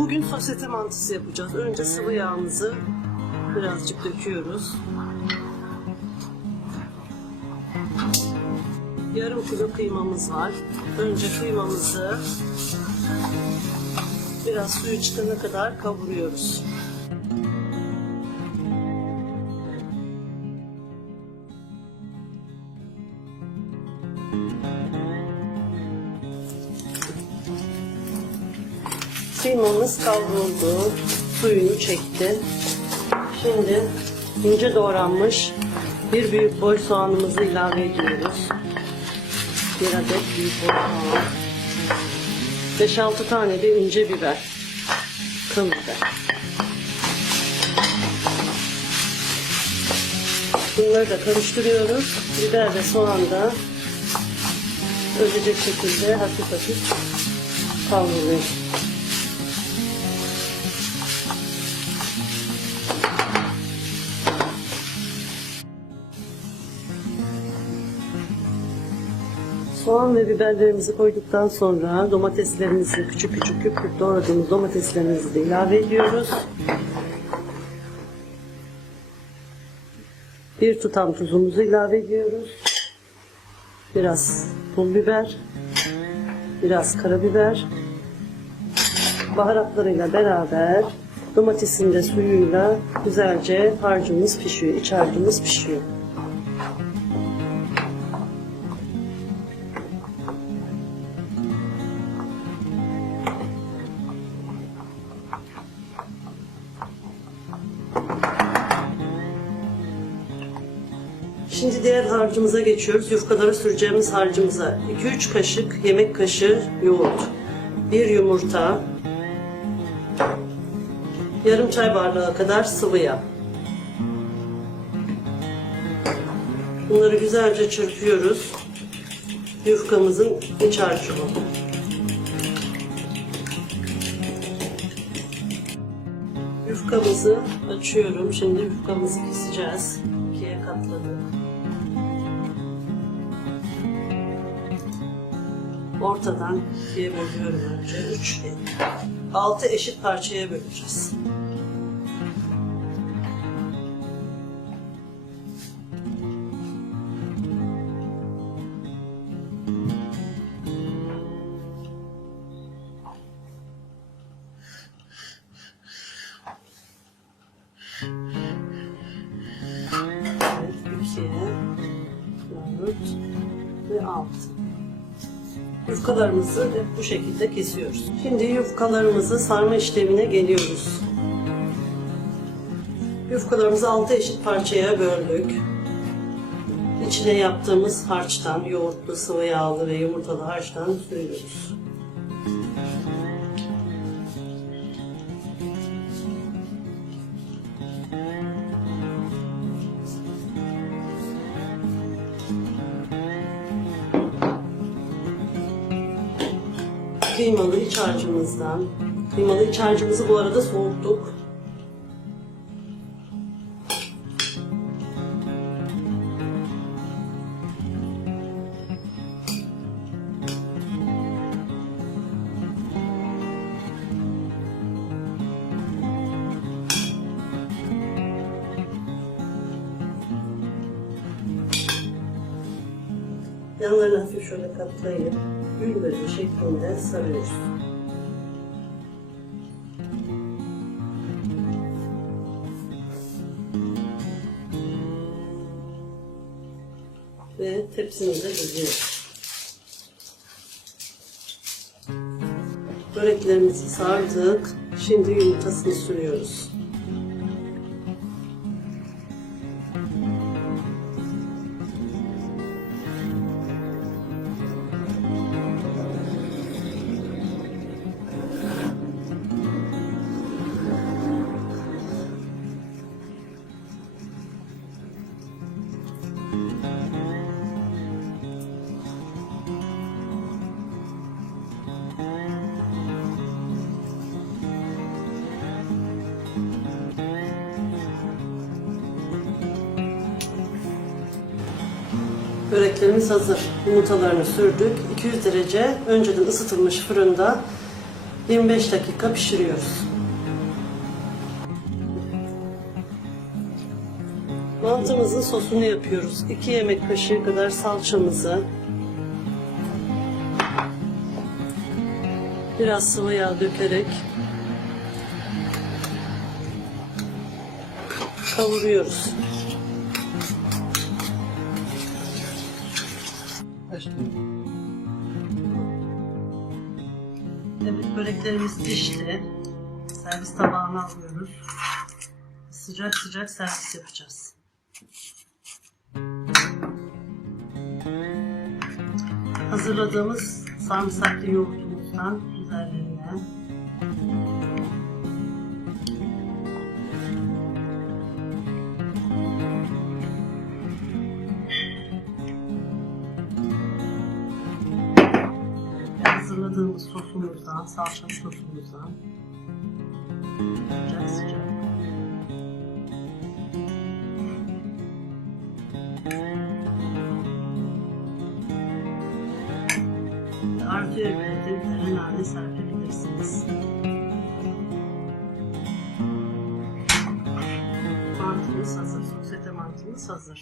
Bugün sosyete mantısı yapacağız. Önce sıvı yağımızı birazcık döküyoruz. Yarım kilo kıymamız var. Önce kıymamızı biraz suyu çıkana kadar kavuruyoruz. Kıymamız kavruldu. Suyunu çekti. Şimdi ince doğranmış bir büyük boy soğanımızı ilave ediyoruz. Bir adet büyük boy soğan. 5-6 tane de ince biber. Kıl biber. Bunları da karıştırıyoruz. Biber ve soğan da özecek şekilde hafif hafif kavruluyor. Soğan ve biberlerimizi koyduktan sonra domateslerimizi küçük küçük küp küp doğradığımız domateslerimizi de ilave ediyoruz. Bir tutam tuzumuzu ilave ediyoruz. Biraz pul biber, biraz karabiber, baharatlarıyla beraber domatesin de suyuyla güzelce harcımız pişiyor, iç harcımız pişiyor. Şimdi diğer harcımıza geçiyoruz. Yufkalara süreceğimiz harcımıza 2-3 kaşık yemek kaşığı yoğurt, 1 yumurta, yarım çay bardağı kadar sıvı yağ. Bunları güzelce çırpıyoruz. Yufkamızın iç harcı bu. Yufkamızı açıyorum. Şimdi yufkamızı keseceğiz. Ortadan ikiye bölüyorum önce. Üç. Altı eşit parçaya böleceğiz. Evet, iki, dört ve altı. Yufkalarımızı hep bu şekilde kesiyoruz. Şimdi yufkalarımızı sarma işlemine geliyoruz. Yufkalarımızı altı eşit parçaya böldük. İçine yaptığımız harçtan, yoğurtlu, sıvı yağlı ve yumurtalı harçtan sürüyoruz. Kıymalı iç harcımızdan. Kıymalı iç harcımızı bu arada soğuttuk. Yanlarını hafif şöyle katlayıp gül böceği şeklinde sarıyoruz. Ve tepsimize diziyoruz. Böreklerimizi sardık. Şimdi yumurtasını sürüyoruz. Böreklerimiz hazır. Yumurtalarını sürdük. 200 derece önceden ısıtılmış fırında 25 dakika pişiriyoruz. Mantımızın sosunu yapıyoruz. 2 yemek kaşığı kadar salçamızı, biraz sıvı yağ dökerek kavuruyoruz. Evet böreklerimiz pişti. Servis tabağına alıyoruz. Sıcak sıcak servis yapacağız. Hazırladığımız sarımsaklı yoğurtumuzdan üzerlerine hazırladığımız sosumuzdan, salçalı sosumuzdan sıcak sıcak Arzuya göre de üzerine nane serpebilirsiniz. Mantımız hazır, sosyete mantımız hazır.